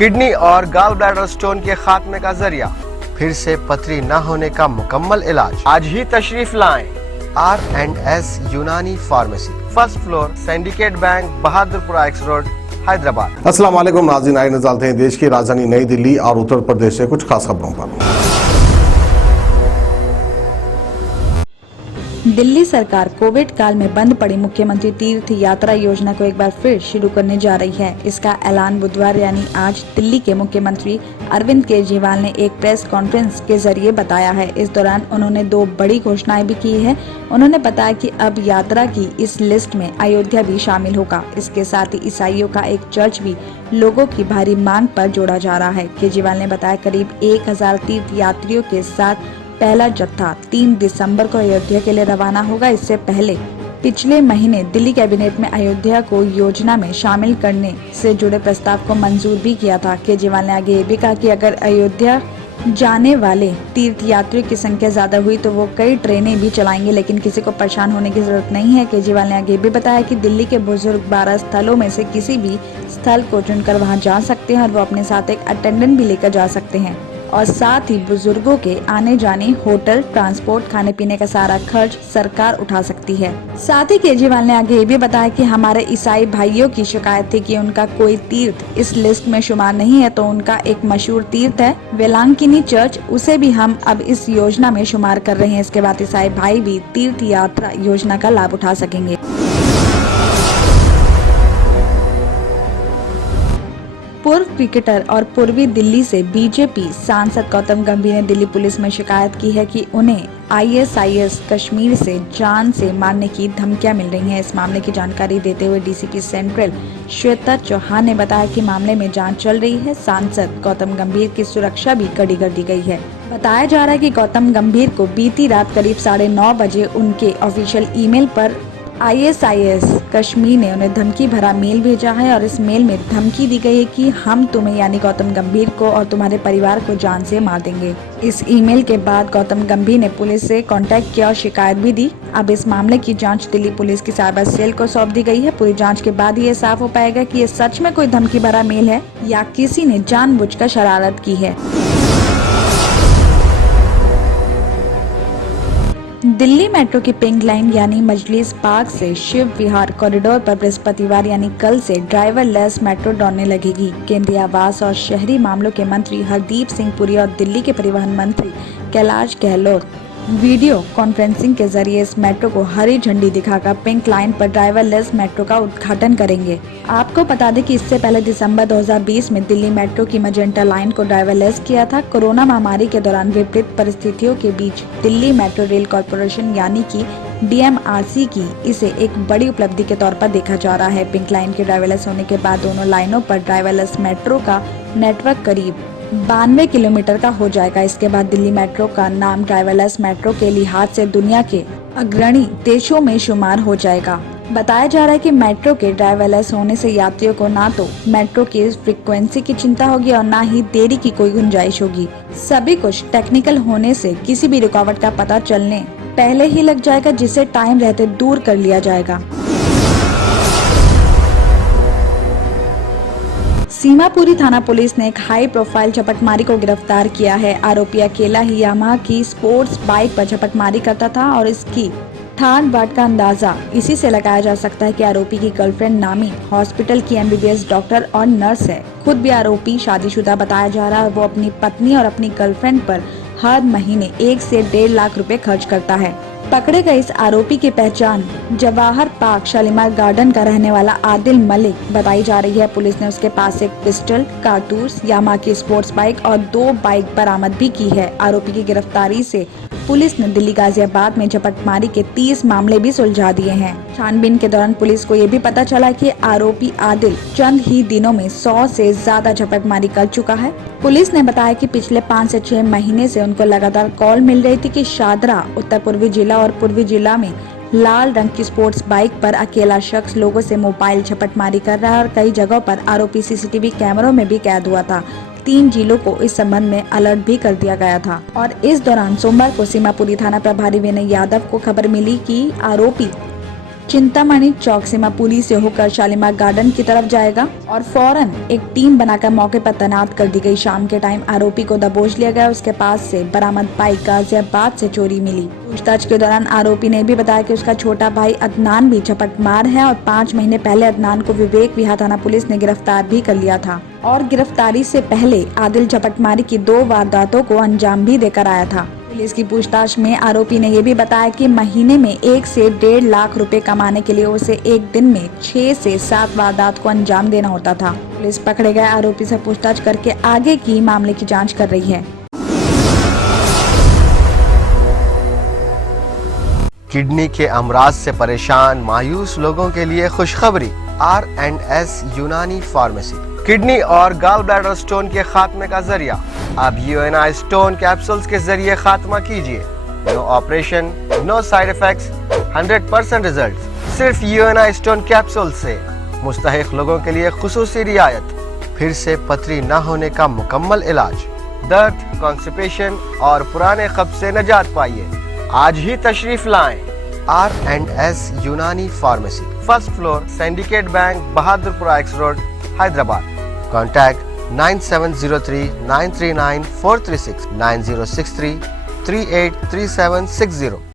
Kidney और gall bladder stone के खात्मे का जरिया, फिर से पथरी न होने का मुकम्मल इलाज। आज ही तशरीफ लाएं R&S यूनानी pharmacy, first floor, syndicate bank, Bahadurpura x road, Hyderabad. अस्सलाम वालेकुम नाज़रीन, आइए नज़र डालते हैं देश की राजधानी नई दिल्ली और उत्तर प्रदेश से कुछ खास खबरों पर। दिल्ली सरकार कोविड काल में बंद पड़ी मुख्यमंत्री तीर्थ यात्रा योजना को एक बार फिर शुरू करने जा रही है। इसका ऐलान बुधवार यानी आज दिल्ली के मुख्यमंत्री अरविंद केजरीवाल ने एक प्रेस कॉन्फ्रेंस के जरिए बताया है। इस दौरान उन्होंने दो बड़ी घोषणाएं भी की है। उन्होंने बताया कि अब यात्रा की इस लिस्ट में अयोध्या भी शामिल होगा। इसके साथ ही ईसाइयों का एक चर्च भी लोगों की भारी मांग पर जोड़ा जा रहा है। केजरीवाल ने बताया करीब 1000 तीर्थ यात्रियों के साथ पहला जत्था 3 दिसंबर को अयोध्या के लिए रवाना होगा। इससे पहले पिछले महीने दिल्ली कैबिनेट में अयोध्या को योजना में शामिल करने से जुड़े प्रस्ताव को मंजूर भी किया था। केजरीवाल ने आगे ये भी कहा कि अगर अयोध्या जाने वाले तीर्थ यात्रियों की संख्या ज्यादा हुई तो वो कई ट्रेनें भी चलाएंगे, लेकिन किसी को परेशान होने की जरूरत नहीं है। केजरीवाल ने आगे भी बताया कि दिल्ली के बुजुर्ग 12 स्थलों में से किसी भी स्थल को चुनकर वहां जा सकते हैं और वो अपने साथ एक अटेंडेंट भी लेकर जा सकते हैं और साथ ही बुजुर्गों के आने जाने, होटल, ट्रांसपोर्ट, खाने पीने का सारा खर्च सरकार उठा सकती है। साथ ही केजरीवाल ने आगे ये भी बताया कि हमारे ईसाई भाइयों की शिकायत थी कि उनका कोई तीर्थ इस लिस्ट में शुमार नहीं है, तो उनका एक मशहूर तीर्थ है वेलांकनी चर्च, उसे भी हम अब इस योजना में शुमार कर रहे हैं। इसके बाद ईसाई भाई भी तीर्थ यात्रा योजना का लाभ उठा सकेंगे। पूर्व क्रिकेटर और पूर्वी दिल्ली से बीजेपी सांसद गौतम गंभीर ने दिल्ली पुलिस में शिकायत की है कि उन्हें ISIS कश्मीर से जान से मारने की धमकियां मिल रही हैं। इस मामले की जानकारी देते हुए DCP सेंट्रल श्वेता चौहान ने बताया कि मामले में जांच चल रही है। सांसद गौतम गंभीर की सुरक्षा भी कड़ी कर दी गई है। बताया जा रहा है कि गौतम गंभीर को बीती रात करीब 9:30 बजे उनके ऑफिशियल ईमेल पर ISIS कश्मीर ने उन्हें धमकी भरा मेल भेजा है और इस मेल में धमकी दी गई है कि हम तुम्हें यानी गौतम गंभीर को और तुम्हारे परिवार को जान से मार देंगे। इस ईमेल के बाद गौतम गंभीर ने पुलिस से कांटेक्ट किया और शिकायत भी दी। अब इस मामले की जांच दिल्ली पुलिस की साइबर सेल को सौंप दी गई है। पूरी जांच के बाद ये साफ हो पाएगा कि ये सच में कोई धमकी भरा मेल है या किसी ने जानबूझकर शरारत की है। दिल्ली मेट्रो की पिंक लाइन यानी मजलिस पार्क से शिव विहार कॉरिडोर पर बृहस्पतिवार यानी कल से ड्राइवरलेस मेट्रो दौड़ने लगेगी। केंद्रीय आवास और शहरी मामलों के मंत्री हरदीप सिंह पुरी और दिल्ली के परिवहन मंत्री कैलाश गहलोत वीडियो कॉन्फ्रेंसिंग के जरिए इस मेट्रो को हरी झंडी दिखाकर पिंक लाइन पर ड्राइवरलेस मेट्रो का उद्घाटन करेंगे। आपको बता दें कि इससे पहले दिसंबर 2020 में दिल्ली मेट्रो की मजेंटा लाइन को ड्राइवरलेस किया था। कोरोना महामारी के दौरान विपरीत परिस्थितियों के बीच दिल्ली मेट्रो रेल कॉर्पोरेशन यानी कि DMRC की इसे एक बड़ी उपलब्धि के तौर पर देखा जा रहा है। पिंक लाइन के ड्राइवरलेस होने के बाद दोनों लाइनों पर ड्राइवरलेस मेट्रो का नेटवर्क करीब 92 किलोमीटर का हो जाएगा। इसके बाद दिल्ली मेट्रो का नाम ड्राइवरलेस मेट्रो के लिहाज से दुनिया के अग्रणी देशों में शुमार हो जाएगा। बताया जा रहा है कि मेट्रो के ड्राइवरलेस होने से यात्रियों को ना तो मेट्रो की फ्रीक्वेंसी की चिंता होगी और ना ही देरी की कोई गुंजाइश होगी। सभी कुछ टेक्निकल होने से किसी भी रुकावट का पता चलने पहले ही लग जाएगा, जिसे टाइम रहते दूर कर लिया जाएगा। सीमापुरी थाना पुलिस ने एक हाई प्रोफाइल झपटमारी को गिरफ्तार किया है। आरोपी अकेला ही यामाहा की स्पोर्ट्स बाइक पर झपटमारी करता था और इसकी ठाट बाट का अंदाजा इसी से लगाया जा सकता है कि आरोपी की गर्लफ्रेंड नामी हॉस्पिटल की MBBS डॉक्टर और नर्स है। खुद भी आरोपी शादीशुदा बताया जा रहा है। वो अपनी पत्नी और अपनी गर्लफ्रेंड पर हर महीने 1 से 1.5 लाख रुपए खर्च करता है। पकड़े गए इस आरोपी की पहचान जवाहर पार्क शालीमार गार्डन का रहने वाला आदिल मलिक बताई जा रही है। पुलिस ने उसके पास से एक पिस्टल, कारतूस, यामाहा की स्पोर्ट्स बाइक और 2 बाइक बरामद भी की है। आरोपी की गिरफ्तारी से पुलिस ने दिल्ली गाजियाबाद में झपटमारी के 30 मामले भी सुलझा दिए हैं। छानबीन के दौरान पुलिस को ये भी पता चला कि आरोपी आदिल चंद ही दिनों में 100 से ज्यादा झपटमारी कर चुका है। पुलिस ने बताया कि पिछले 5 से 6 महीने से उनको लगातार कॉल मिल रही थी कि शादरा, उत्तर पूर्वी जिला और पूर्वी जिला में लाल रंग की स्पोर्ट्स बाइक पर अकेला शख्स लोगों से मोबाइल झपटमारी कर रहा है और कई जगहों पर आरोपी CCTV कैमरों में भी कैद हुआ था। 3 जिलों को इस संबंध में अलर्ट भी कर दिया गया था और इस दौरान सोमवार को सीमापुरी थाना प्रभारी विनय यादव को खबर मिली कि आरोपी चिंतामणि चौक सीमा पुली से होकर शालीमार गार्डन की तरफ जाएगा और फौरन एक टीम बनाकर मौके पर तैनात कर दी गई। शाम के टाइम आरोपी को दबोच लिया गया। उसके पास से बरामद बाइक गाजियाबाद से चोरी मिली। पूछताछ के दौरान आरोपी ने भी बताया कि उसका छोटा भाई अदनान भी झपटमार है और 5 महीने पहले अदनान को विवेक विहार थाना पुलिस ने गिरफ्तार भी कर लिया था और गिरफ्तारी से पहले आदिल झपटमारी की 2 वारदातों को अंजाम भी देकर आया था। पुलिस की पूछताछ में आरोपी ने ये भी बताया कि महीने में 1 से 1.5 लाख रुपए कमाने के लिए उसे एक दिन में 6 से 7 वारदात को अंजाम देना होता था। पुलिस पकड़े गए आरोपी से पूछताछ करके आगे की मामले की जांच कर रही है। किडनी के अमराज से परेशान मायूस लोगों के लिए खुशखबरी। R&S यूनानी फार्मेसी किडनी और गॉल ब्लैडर स्टोन के खात्मे का जरिया। अब UNI स्टोन कैप्सूल्स के जरिए खात्मा कीजिए। No operation, no side effects, 100% result. सिर्फ UNI स्टोन कैप्सूल से मुस्तहिक लोगों के लिए खुसूसी रियायत। फिर से पथरी न होने का मुकम्मल इलाज। दर्द, कॉन्स्टिपेशन और पुराने कब्ज से निजात पाइए। आज ही तशरीफ लाएं। R&S यूनानी pharmacy, first floor, syndicate bank, Bahadurpura X road, Hyderabad. Contact 9703 939 436 9063 383760।